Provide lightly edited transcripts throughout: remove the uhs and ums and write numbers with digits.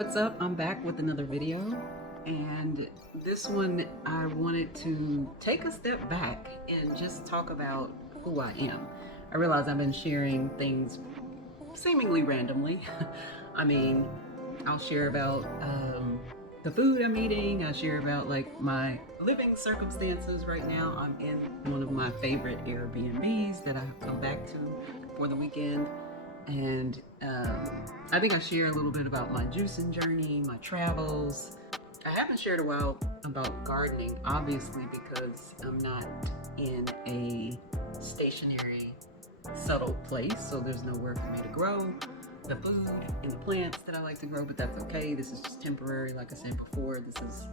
What's up? I'm back with another video, and this one I wanted to take a step back and just talk about who I am. I realize I've been sharing things seemingly randomly. I mean, I'll share about the food I'm eating. I share about like my living circumstances right now. I'm in one of my favorite Airbnbs that I've come back to for the weekend. And I think I share a little bit about my juicing journey, my travels. I haven't shared a while about gardening, obviously, because I'm not in a stationary, settled place. So there's nowhere for me to grow the food and the plants that I like to grow, but that's okay. This is just temporary. Like I said before, this is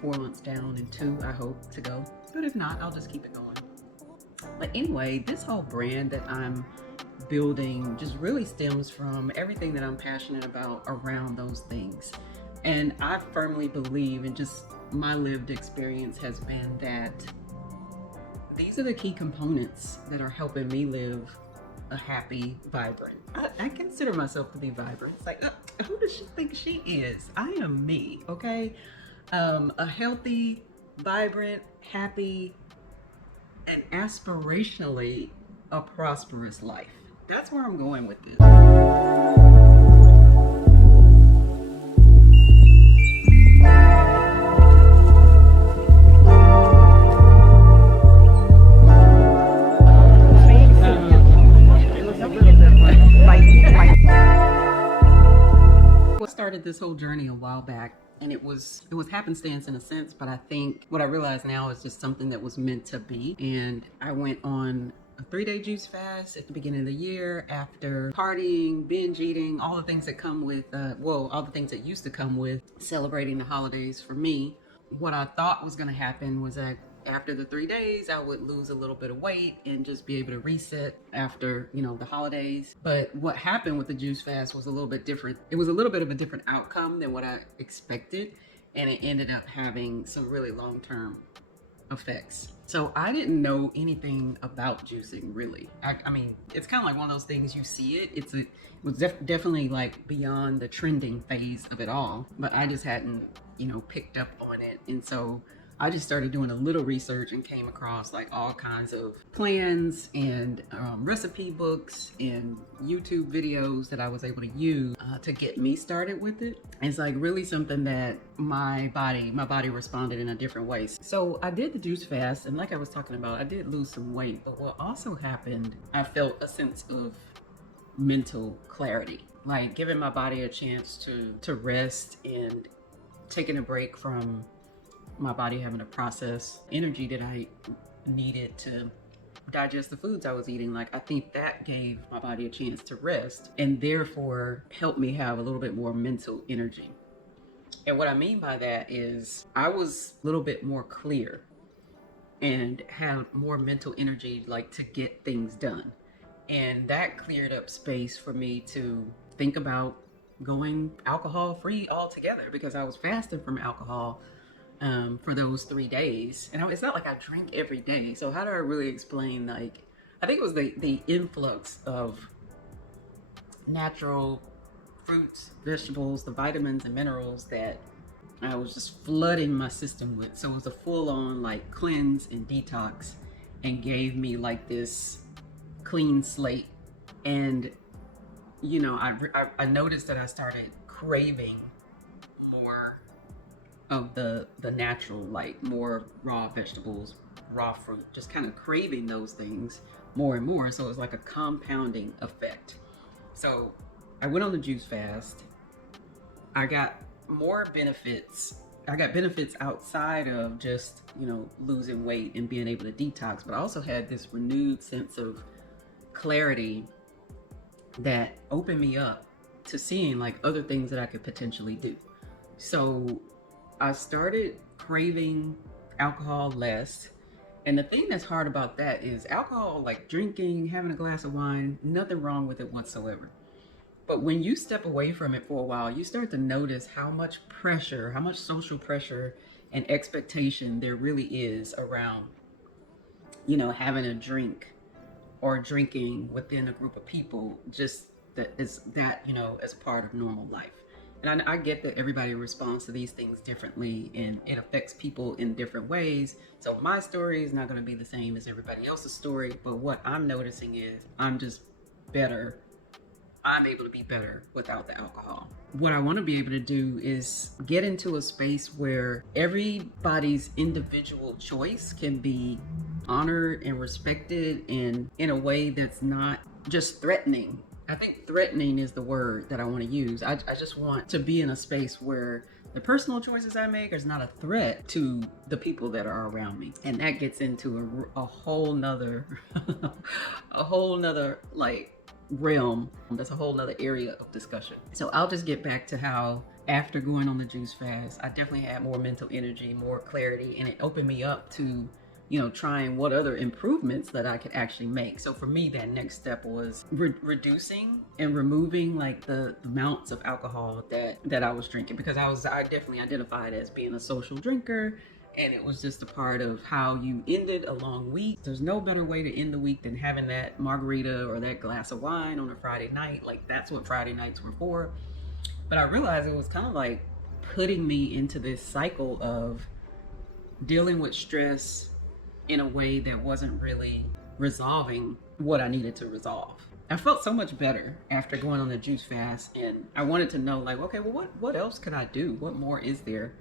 4 months down and 2, I hope, to go. But if not, I'll just keep it going. But anyway, this whole brand that I'm building just really stems from everything that I'm passionate about around those things. And I firmly believe, and just my lived experience has been that these are the key components that are helping me live a happy, vibrant. I consider myself to be vibrant. It's like, who does she think she is? I am me, okay? A healthy, vibrant, happy, and aspirationally a prosperous life. That's where I'm going with this. I started this whole journey a while back, and it was happenstance in a sense, but I think what I realize now is just something that was meant to be. And I went on a 3-day juice fast at the beginning of the year after partying, binge eating, all the things that come with all the things that used to come with celebrating the holidays. For me, what I thought was going to happen was that after the 3 days, I would lose a little bit of weight and just be able to reset after, the holidays. But what happened with the juice fast was a little bit different. It was a little bit of a different outcome than what I expected. And it ended up having some really long-term effects. So I didn't know anything about juicing, really. I mean, it's kind of like one of those things, you see it. It was definitely like beyond the trending phase of it all, but I just hadn't, picked up on it. And so I just started doing a little research and came across like all kinds of plans and recipe books and YouTube videos that I was able to use to get me started with it. And it's like really something that my body responded in a different way. So I did the juice fast, and like I was talking about, I did lose some weight. But what also happened, I felt a sense of mental clarity, like giving my body a chance to rest and taking a break from my body having to process energy that I needed to digest the foods I was eating. Like, I think that gave my body a chance to rest and therefore helped me have a little bit more mental energy. And what I mean by that is I was a little bit more clear and had more mental energy, like to get things done. And that cleared up space for me to think about going alcohol free altogether, because I was fasting from alcohol for those 3 days. And it's not like I drink every day. So how do I really explain, like, I think it was the influx of natural fruits, vegetables, the vitamins and minerals that I was just flooding my system with. So it was a full-on like cleanse and detox, and gave me like this clean slate. And I noticed that I started craving more of the natural, like more raw vegetables, raw fruit, just kind of craving those things more and more. So it was like a compounding effect. So I went on the juice fast. I got more benefits. I got benefits outside of just, losing weight and being able to detox, but I also had this renewed sense of clarity that opened me up to seeing like other things that I could potentially do. So I started craving alcohol less. And the thing that's hard about that is alcohol, like drinking, having a glass of wine, nothing wrong with it whatsoever. But when you step away from it for a while, you start to notice how much pressure, how much social pressure and expectation there really is around, having a drink or drinking within a group of people, just that is that, as part of normal life. And I get that everybody responds to these things differently and it affects people in different ways. So my story is not going to be the same as everybody else's story. But what I'm noticing is I'm just better. I'm able to be better without the alcohol. What I want to be able to do is get into a space where everybody's individual choice can be honored and respected, and in a way that's not just threatening. I think threatening is the word that I want to use. I just want to be in a space where the personal choices I make is not a threat to the people that are around me. And that gets into a whole nother, a whole nother like realm. That's a whole nother area of discussion. So I'll just get back to how after going on the juice fast, I definitely had more mental energy, more clarity, and it opened me up to, you know, trying what other improvements that I could actually make. So for me, that next step was reducing and removing like the amounts of alcohol that I was drinking, because I definitely identified as being a social drinker, and it was just a part of how you ended a long week. There's no better way to end the week than having that margarita or that glass of wine on a Friday night. Like, that's what Friday nights were for. But I realized it was kind of like putting me into this cycle of dealing with stress in a way that wasn't really resolving what I needed to resolve. I felt so much better after going on the juice fast, and I wanted to know, like, okay, well, what else could I do? What more is there?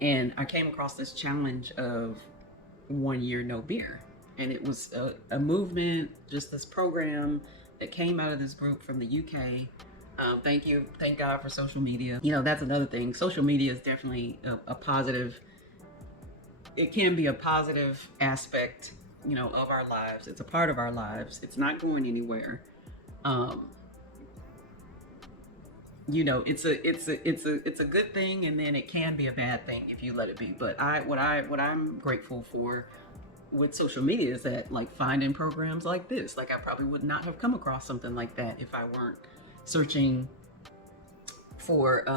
And I came across this challenge of 1 year no beer. And it was a movement, just this program that came out of this group from the UK. Thank God for social media. You know, that's another thing. Social media is definitely a positive. It can be a positive aspect, you know, of our lives. It's a part of our lives. It's not going anywhere. You know, it's a good thing, and then it can be a bad thing if you let it be. But what I'm grateful for with social media is that, like, finding programs like this, like, I probably would not have come across something like that if I weren't searching for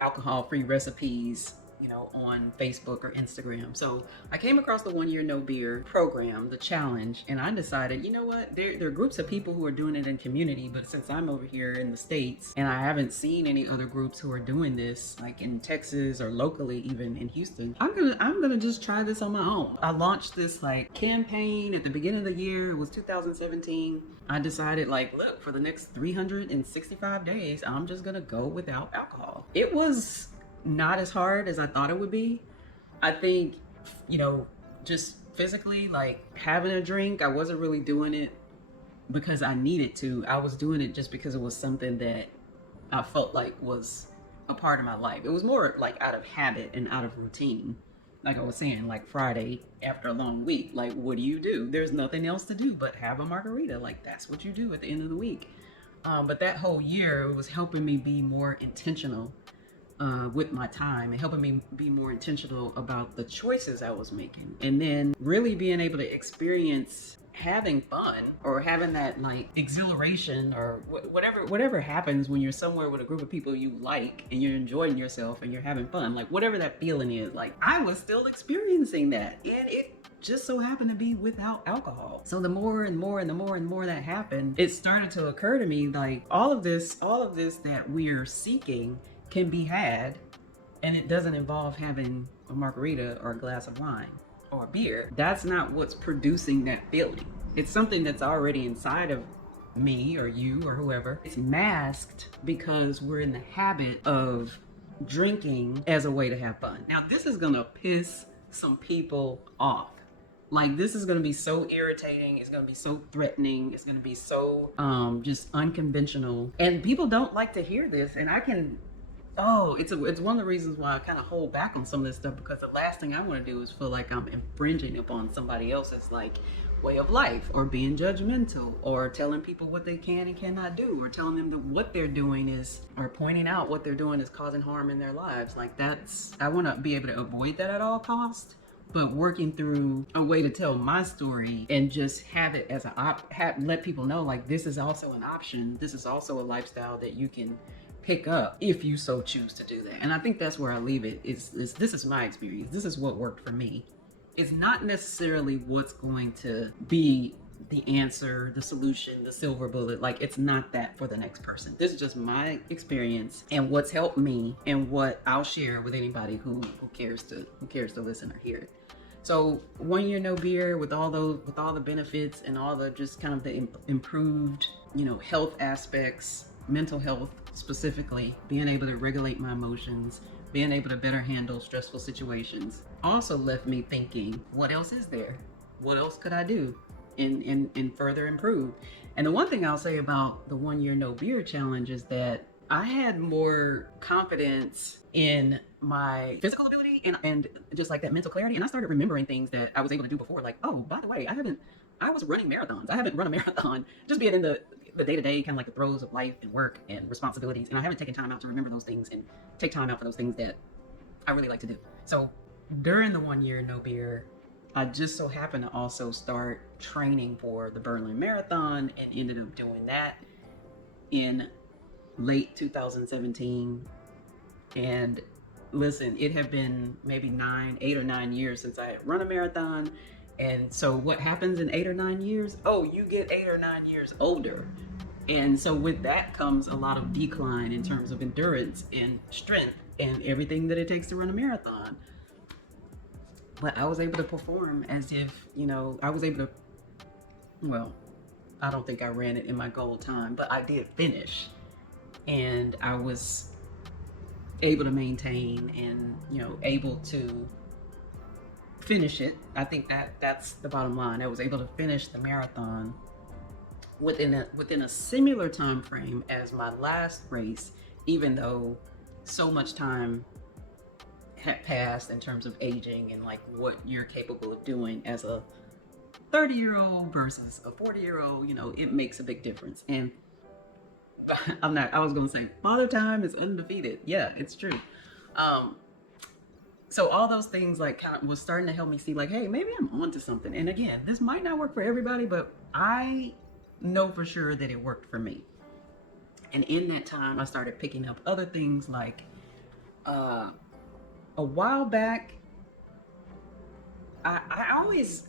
alcohol-free recipes, you know, on Facebook or Instagram. So I came across the 1 year no beer program, the challenge, and I decided, you know what, there are groups of people who are doing it in community, but since I'm over here in the States and I haven't seen any other groups who are doing this, like in Texas or locally, even in Houston, I'm gonna just try this on my own. I launched this like campaign at the beginning of the year. It was 2017. I decided, like, look, for the next 365 days, I'm just gonna go without alcohol. It was not as hard as I thought it would be. I think, you know, just physically, like, having a drink, I wasn't really doing it because I needed to. I was doing it just because it was something that I felt like was a part of my life. It was more like out of habit and out of routine. Like I was saying, like Friday after a long week, like, what do? There's nothing else to do but have a margarita. Like, that's what you do at the end of the week. But that whole year, it was helping me be more intentional with my time, and helping me be more intentional about the choices I was making, and then really being able to experience having fun, or having that like exhilaration, or whatever happens when you're somewhere with a group of people you like and you're enjoying yourself and you're having fun, like whatever that feeling is. Like, I was still experiencing that, and it just so happened to be without alcohol. So the more and more that happened, it started to occur to me, like, all of this that we're seeking can be had, and it doesn't involve having a margarita or a glass of wine or beer. That's not what's producing that feeling. It's something that's already inside of me or you or whoever. It's masked because we're in the habit of drinking as a way to have fun. Now, this is gonna piss some people off. Like, this is going to be so irritating. It's going to be so threatening. It's going to be so just unconventional. And people don't like to hear this. And it's one of the reasons why I kind of hold back on some of this stuff, because the last thing I want to do is feel like I'm infringing upon somebody else's like way of life, or being judgmental, or telling people what they can and cannot do, or telling them that what they're doing is, or pointing out what they're doing is causing harm in their lives. Like, I want to be able to avoid that at all costs. But working through a way to tell my story and just have it as let people know, like, this is also an option. This is also a lifestyle that you can pick up if you so choose to do that. And I think that's where I leave it. This is my experience. This is what worked for me. It's not necessarily what's going to be the answer, the solution, the silver bullet. Like, it's not that for the next person. This is just my experience and what's helped me and what I'll share with anybody who cares to listen or hear it. So 1 year no beer, with all the benefits and all the just kind of the improved, health aspects, mental health specifically, being able to regulate my emotions, being able to better handle stressful situations, also left me thinking, what else is there? What else could I do and further improve? And the one thing I'll say about the 1 year no beer challenge is that I had more confidence in my physical ability and just like that mental clarity. And I started remembering things that I was able to do before. Like, oh, by the way, I was running marathons. I haven't run a marathon, just being in the day-to-day, kind of like the throes of life and work and responsibilities. And I haven't taken time out to remember those things and take time out for those things that I really like to do. So during the 1 year no beer, I just so happened to also start training for the Berlin Marathon and ended up doing that in late 2017. And listen, it had been maybe 8 or 9 years since I had run a marathon. And so what happens in 8 or 9 years? Oh, you get 8 or 9 years older. And so with that comes a lot of decline in terms of endurance and strength and everything that it takes to run a marathon. But I was able to perform as if, I was able to, well, I don't think I ran it in my goal time, but I did finish. And I was able to maintain and, able to finish it. I think that's the bottom line. I was able to finish the marathon within a similar time frame as my last race, even though so much time had passed in terms of aging and like what you're capable of doing as a 30-year-old versus a 40-year-old. It makes a big difference. And I was gonna say Father Time is undefeated. Yeah, it's true. So all those things like kind of was starting to help me see like, hey, maybe I'm onto something. And again, this might not work for everybody, but I know for sure that it worked for me. And in that time, I started picking up other things like a while back. I always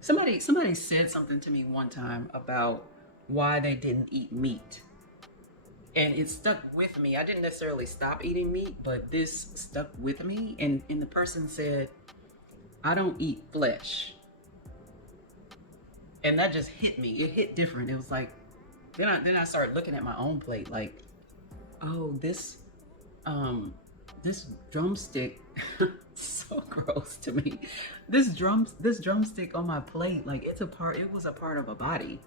somebody said something to me one time about why they didn't eat meat. And it stuck with me. I didn't necessarily stop eating meat, but this stuck with me. And the person said, I don't eat flesh. And that just hit me. It hit different. It was like, then I started looking at my own plate like, oh, this drumstick, so gross to me. This drumstick on my plate, like it was a part of a body.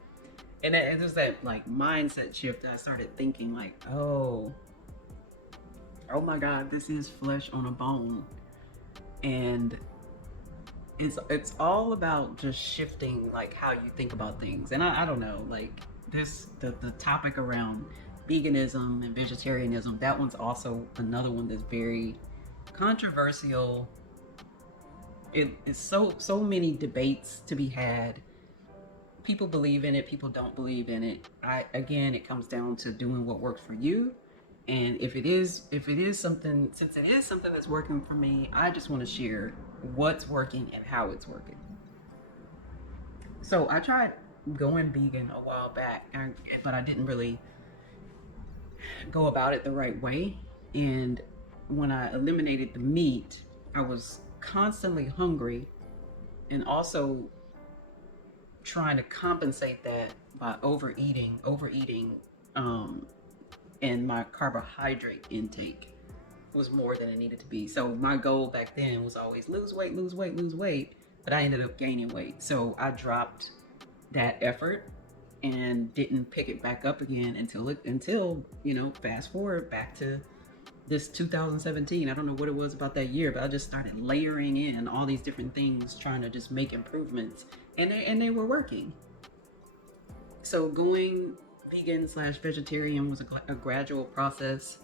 And it was that like mindset shift that I started thinking like, oh my God, this is flesh on a bone. And it's all about just shifting like how you think about things. And I don't know, like the topic around veganism and vegetarianism, that one's also another one that's very controversial. It's so many debates to be had. People believe in it, people don't believe in it. Again, it comes down to doing what works for you. And if it is something, since it is something that's working for me, I just want to share what's working and how it's working. So I tried going vegan a while back, but I didn't really go about it the right way. And when I eliminated the meat, I was constantly hungry and also trying to compensate that by overeating, and my carbohydrate intake was more than it needed to be. So my goal back then was always lose weight, but I ended up gaining weight. So I dropped that effort and didn't pick it back up again until fast forward back to this 2017. I don't know what it was about that year, but I just started layering in all these different things, trying to just make improvements, and they were working. So going vegan/vegetarian was a gradual process,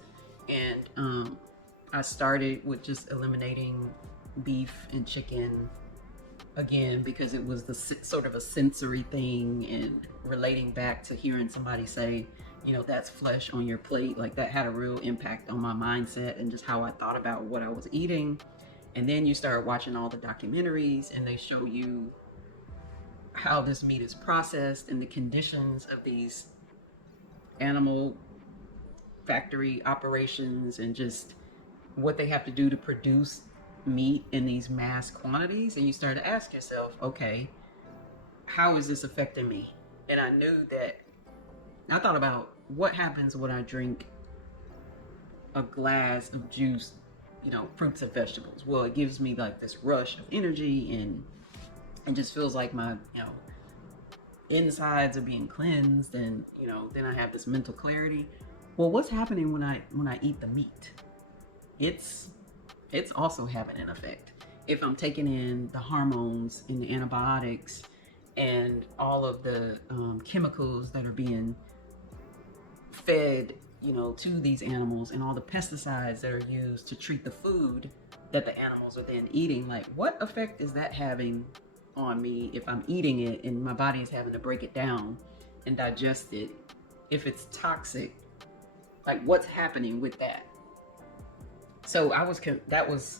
and I started with just eliminating beef and chicken again because it was the sort of a sensory thing, and relating back to hearing somebody say, that's flesh on your plate. Like that had a real impact on my mindset and just how I thought about what I was eating. And then you start watching all the documentaries and they show you how this meat is processed and the conditions of these animal factory operations, and just what they have to do to produce meat in these mass quantities. And you start to ask yourself, okay, how is this affecting me? And I knew that I thought about what happens when I drink a glass of juice, fruits and vegetables. Well, it gives me like this rush of energy, and it just feels like my, insides are being cleansed, and then I have this mental clarity. Well, what's happening when I eat the meat? It's also having an effect. If I'm taking in the hormones and the antibiotics and all of the chemicals that are being fed, to these animals, and all the pesticides that are used to treat the food that the animals are then eating, like what effect is that having on me if I'm eating it and my body is having to break it down and digest it? If it's toxic, like what's happening with that? So that was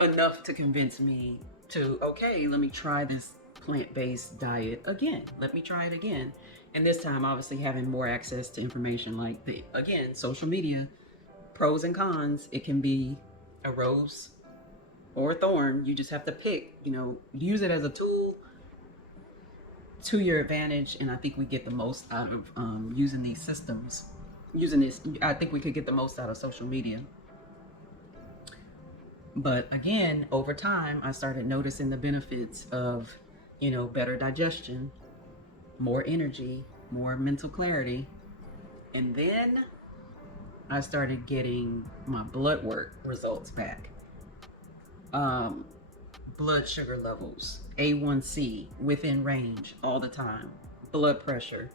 enough to convince me to, okay, let me try this plant-based diet again. Let me try it again. And this time, obviously, having more access to information, like again, social media, pros and cons. It can be a rose or a thorn. You just have to pick, use it as a tool to your advantage. And I think we get the most out of using these systems. I think we could get the most out of social media. But again, over time, I started noticing the benefits of, better digestion, more energy, more mental clarity. And then I started getting my blood work results back. Blood sugar levels, A1C within range all the time, blood pressure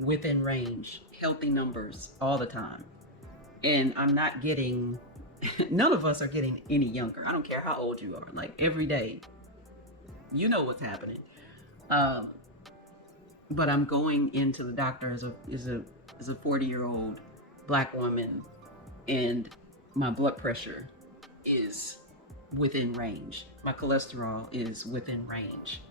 within range, healthy numbers all the time. And I'm not getting, none of us are getting any younger. I don't care how old you are, like every day, what's happening. But I'm going into the doctor as a 40-year-old Black woman, and my blood pressure is within range. My cholesterol is within range.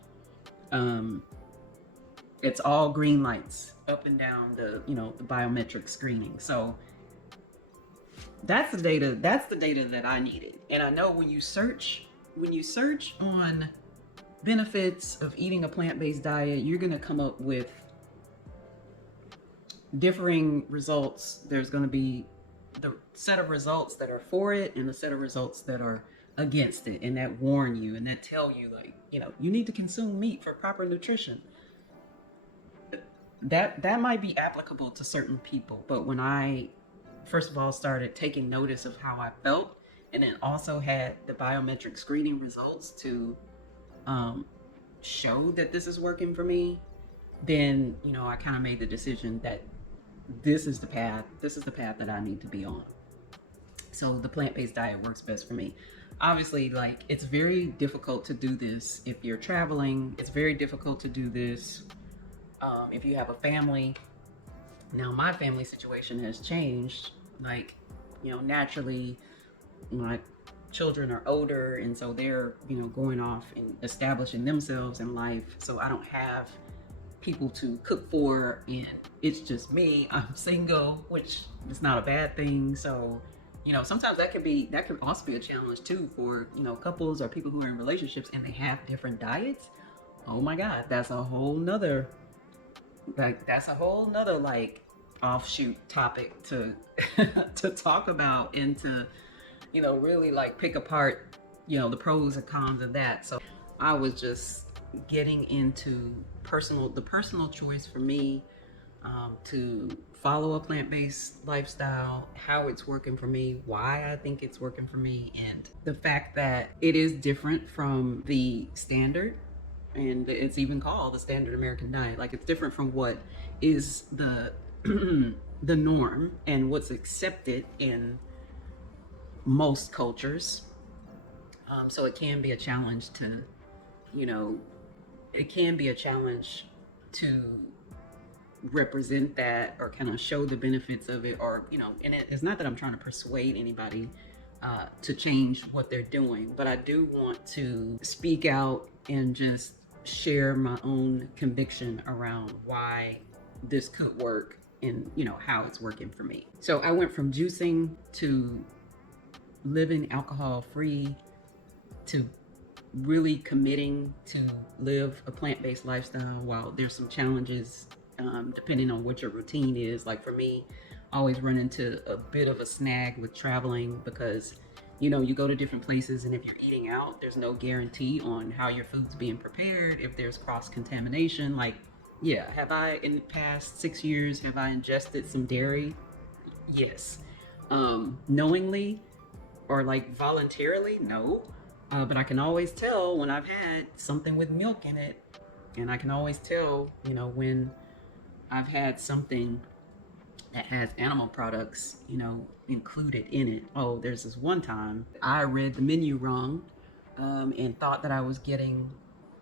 It's all green lights up and down the biometric screening. So that's the data that I needed. And I know when you search on benefits of eating a plant-based diet, you're going to come up with differing results. There's going to be the set of results that are for it and the set of results that are against it, and that warn you and that tell you, like, you need to consume meat for proper nutrition. That might be applicable to certain people. But when I first of all started taking notice of how I felt, and then also had the biometric screening results to show that this is working for me, then I kind of made the decision that this is the path that I need to be on. So the plant-based diet works best for me. Obviously, like, it's very difficult to do this if you're traveling. It's very difficult to do this if you have a family. Now my family situation has changed. Like, naturally my children are older, and so they're going off and establishing themselves in life. So I don't have people to cook for, and it's just me. I'm single, which is not a bad thing. So sometimes that could also be a challenge too for couples or people who are in relationships and they have different diets. Oh my God, that's a whole nother like offshoot topic to to talk about, and to really like pick apart the pros and cons of that. So I was just getting into the personal choice for me to follow a plant-based lifestyle, how it's working for me, why I think it's working for me, and the fact that it is different from the standard. And it's even called the standard American diet. Like, it's different from what is the the norm and what's accepted in most cultures. So it can be a challenge to, represent that, or kind of show the benefits of it, or, and it's not that I'm trying to persuade anybody to change what they're doing. But I do want to speak out and just share my own conviction around why this could work and how it's working for me. So I went from juicing to living alcohol free to really committing to live a plant-based lifestyle. While there's some challenges depending on what your routine is. Like for me, I always run into a bit of a snag with traveling because you go to different places, and if you're eating out, there's no guarantee on how your food's being prepared, if there's cross-contamination. Like, yeah, have I, in the past 6 years, have I ingested some dairy? Yes. Knowingly or like voluntarily? No. But I can always tell when I've had something with milk in it, and I can always tell, when I've had something that has animal products, included in it. Oh, there's this one time I read the menu wrong and thought that I was getting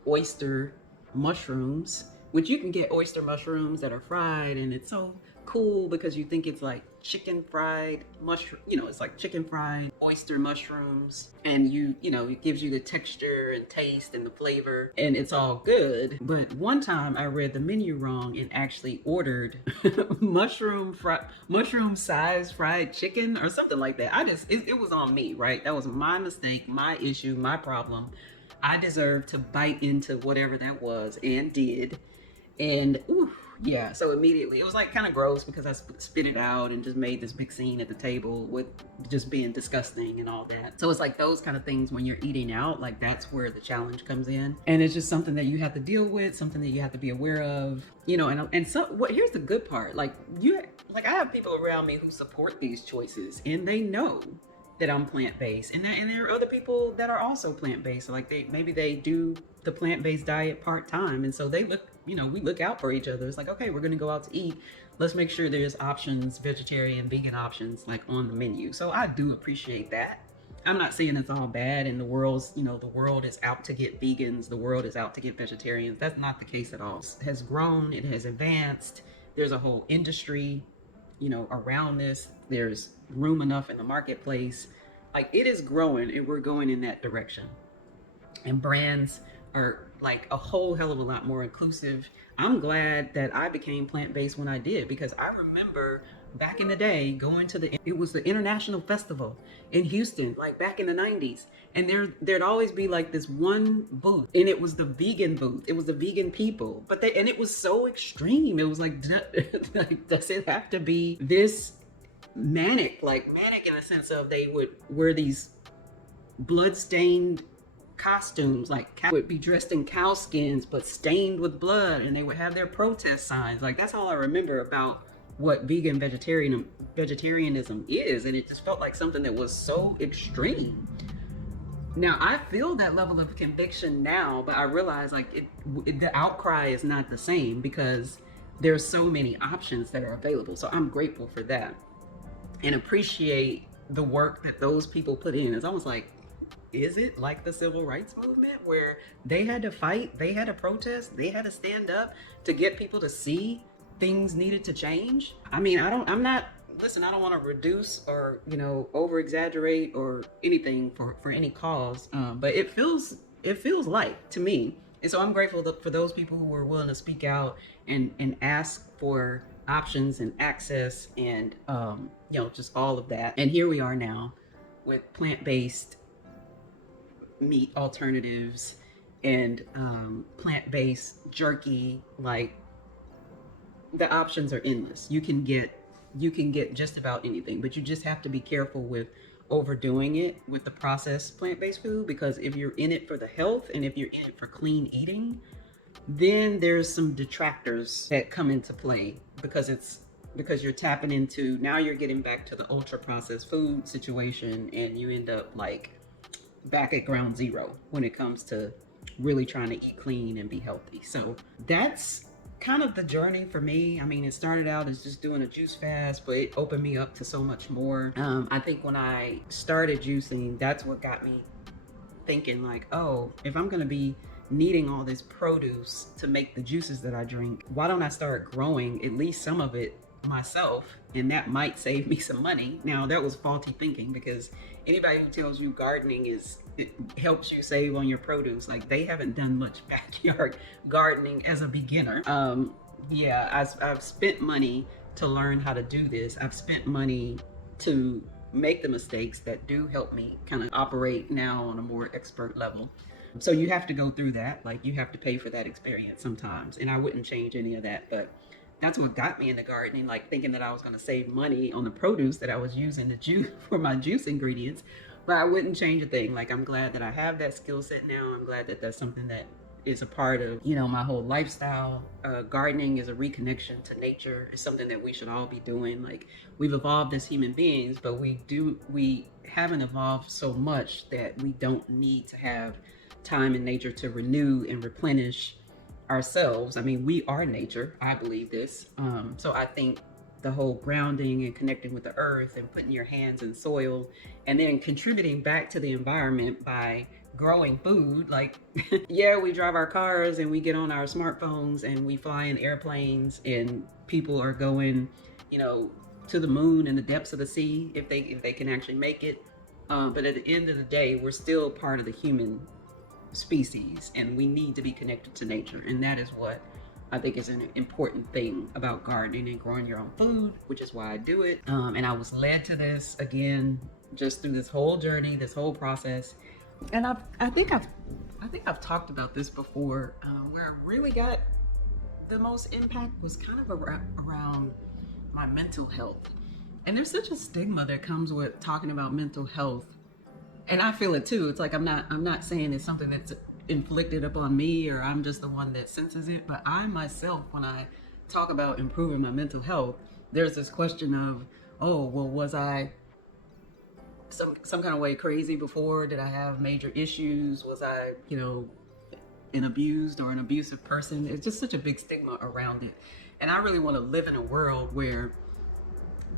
oyster mushrooms, which you can get oyster mushrooms that are fried, and it's so cool because you think it's like chicken fried mushroom, it's like chicken fried oyster mushrooms, and it gives you the texture and taste and the flavor, and it's all good. But one time I read the menu wrong and actually ordered mushroom size fried chicken or something like that. It was on me, right? That was my mistake, my issue, my problem. I deserved to bite into whatever that was, and did. And yeah, so immediately it was like kind of gross because I spit it out and just made this big scene at the table with just being disgusting and all that. So it's like those kind of things when you're eating out, like that's where the challenge comes in. And it's just something that you have to deal with, something that you have to be aware of, and so here's the good part. Like I have people around me who support these choices, and they know that I'm plant-based, and there are other people that are also plant-based. Like maybe they do the plant-based diet part-time, and so they look, we look out for each other. It's like, okay, we're gonna go out to eat, let's make sure there's options, vegetarian, vegan options, like on the menu. So I do appreciate that. I'm not saying it's all bad, and the world is out to get vegans, the world is out to get vegetarians. That's not the case at all. It has grown, it has advanced, there's a whole industry around this. There's room enough in the marketplace. Like, it is growing, and we're going in that direction. And brands are like a whole hell of a lot more inclusive. I'm glad that I became plant-based when I did, because I remember back in the day going to it was the International Festival in Houston, like back in the 90s. And there'd always be like this one booth, and it was the vegan booth. It was the vegan people, and it was so extreme. It was like, does it have to be this manic in the sense of they would wear these blood-stained costumes, like would be dressed in cow skins but stained with blood, and they would have their protest signs. Like, that's all I remember about what vegan vegetarianism is, and it just felt like something that was so extreme. Now I feel that level of conviction now, but I realize like the outcry is not the same because there's so many options that are available. So I'm grateful for that and appreciate the work that those people put in. It's almost like, is it like the civil rights movement where they had to fight, they had to protest, they had to stand up to get people to see things needed to change? I mean, I don't want to reduce or, over exaggerate or anything for any cause. But it feels like to me. And so I'm grateful for those people who were willing to speak out and ask for options and access and, just all of that. And here we are now with plant-based meat alternatives and plant-based jerky. Like, the options are endless. You can get just about anything, but you just have to be careful with overdoing it with the processed plant-based food, because if you're in it for the health and if you're in it for clean eating, then there's some detractors that come into play, because you're tapping into, now you're getting back to the ultra processed food situation, and you end up like back at ground zero when it comes to really trying to eat clean and be healthy. So that's kind of the journey for me. I mean, it started out as just doing a juice fast, but it opened me up to so much more. I think when I started juicing, that's what got me thinking like, oh, if I'm gonna be needing all this produce to make the juices that I drink, why don't I start growing at least some of it myself, and that might save me some money. Now, that was faulty thinking, because anybody who tells you gardening it helps you save on your produce, like, they haven't done much backyard gardening as a beginner. Yeah, I've spent money to learn how to do this. I've spent money to make the mistakes that do help me kind of operate now on a more expert level. So you have to go through that. Like, you have to pay for that experience sometimes. And I wouldn't change any of that. But that's what got me into gardening, like thinking that I was going to save money on the produce that I was using to juice for my juice ingredients. But I wouldn't change a thing. Like, I'm glad that I have that skill set now. I'm glad that that's something that is a part of, my whole lifestyle. Gardening is a reconnection to nature. It's something that we should all be doing. Like, we've evolved as human beings, but we haven't evolved so much that we don't need to have time in nature to renew and replenish ourselves. I mean, we are nature. I believe this. So I think the whole grounding and connecting with the earth and putting your hands in soil and then contributing back to the environment by growing food. Like, yeah, we drive our cars and we get on our smartphones and we fly in airplanes, and people are going, to the moon and the depths of the sea, if they can actually make it. But at the end of the day, we're still part of the human species, and we need to be connected to nature. And that is what I think is an important thing about gardening and growing your own food, which is why I do it. And I was led to this again just through this whole journey, this whole process. And I think I've talked about this before. Where I really got the most impact was kind of around my mental health. And there's such a stigma that comes with talking about mental health. And I feel it too. It's like, I'm not saying it's something that's inflicted upon me or I'm just the one that senses it, but I myself, when I talk about improving my mental health, there's this question of, oh, well, was I some kind of way crazy before? Did I have major issues? Was I, an abused or an abusive person? It's just such a big stigma around it. And I really want to live in a world where,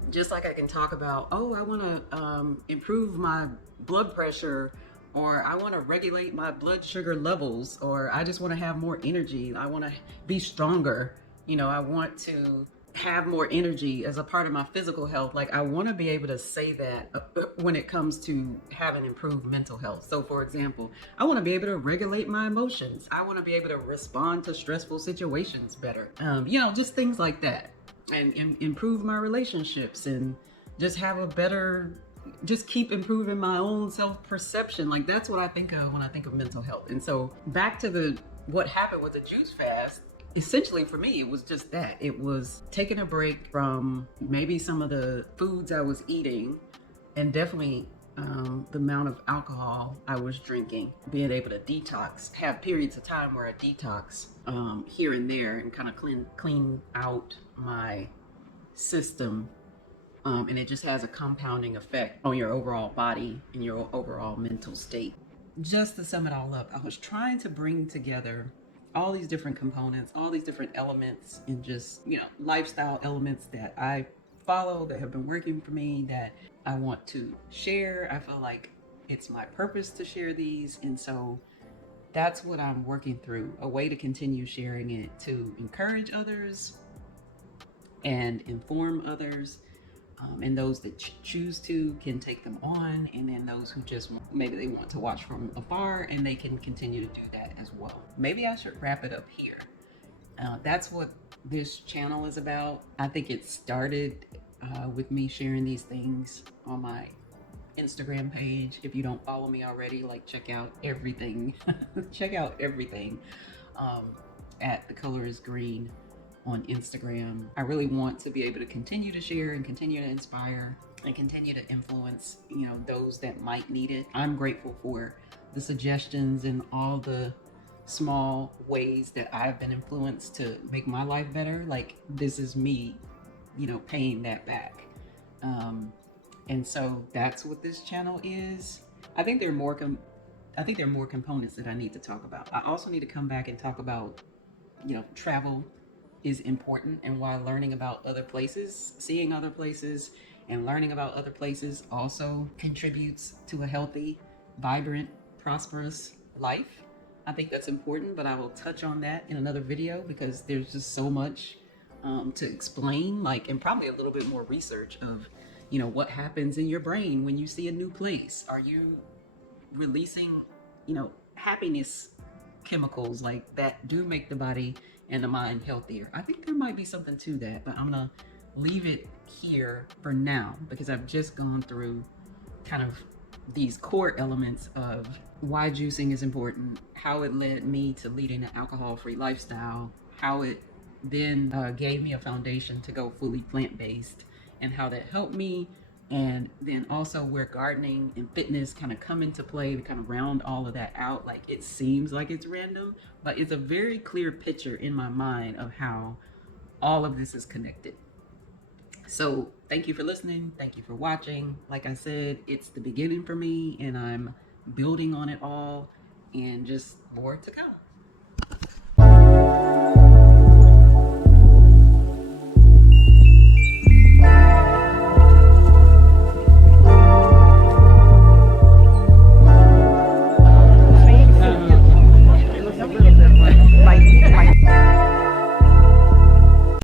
just like I can talk about, oh, I want to improve my blood pressure, or I want to regulate my blood sugar levels, or I just want to have more energy. I want to be stronger. I want to have more energy as a part of my physical health. Like, I want to be able to say that when it comes to having improved mental health. So, for example, I want to be able to regulate my emotions. I want to be able to respond to stressful situations better. Just things like that. And improve my relationships and just have a better, just keep improving my own self-perception. Like, that's what I think of when I think of mental health. And so back to what happened with the juice fast, essentially for me, it was just that. It was taking a break from maybe some of the foods I was eating, and definitely the amount of alcohol I was drinking, being able to detox, have periods of time where I detox here and there and kind of clean out my system. And it just has a compounding effect on your overall body and your overall mental state. Just to sum it all up, I was trying to bring together all these different components, all these different elements, and just, lifestyle elements that I follow, that have been working for me, that I want to share. I feel like it's my purpose to share these. And so that's what I'm working through, a way to continue sharing it, to encourage others and inform others. And those that choose to can take them on, and then those who just maybe they want to watch from afar, and they can continue to do that as well. Maybe I should wrap it up here. That's what this channel is about. I think it started with me sharing these things on my Instagram page. If you don't follow me already, check out everything. Check out everything at The Color Is Green on Instagram. I really want to be able to continue to share and continue to inspire and continue to influence, those that might need it. I'm grateful for the suggestions and all the small ways that I've been influenced to make my life better. Like, this is me, paying that back. And so that's what this channel is. I think there are more components that I need to talk about. I also need to come back and talk about, travel is important, and why learning about other places, seeing other places, and learning about other places also contributes to a healthy, vibrant, prosperous life. I think that's important, but I will touch on that in another video because there's just so much to explain, like, and probably a little bit more research of, you know, what happens in your brain when you see a new place. Are you releasing, you know, happiness chemicals like that do make the body and the mind healthier? I think there might be something to that, but I'm gonna leave it here for now because I've just gone through kind of these core elements of why juicing is important, how it led me to leading an alcohol-free lifestyle, how it then gave me a foundation to go fully plant-based, and how that helped me, and then also where gardening and fitness kind of come into play to kind of round all of that out. Like, it seems like it's random, but it's a very clear picture in my mind of how all of this is connected. So thank you for listening. Thank you for watching. Like I said, it's the beginning for me, and I'm building on it all, and just more to come.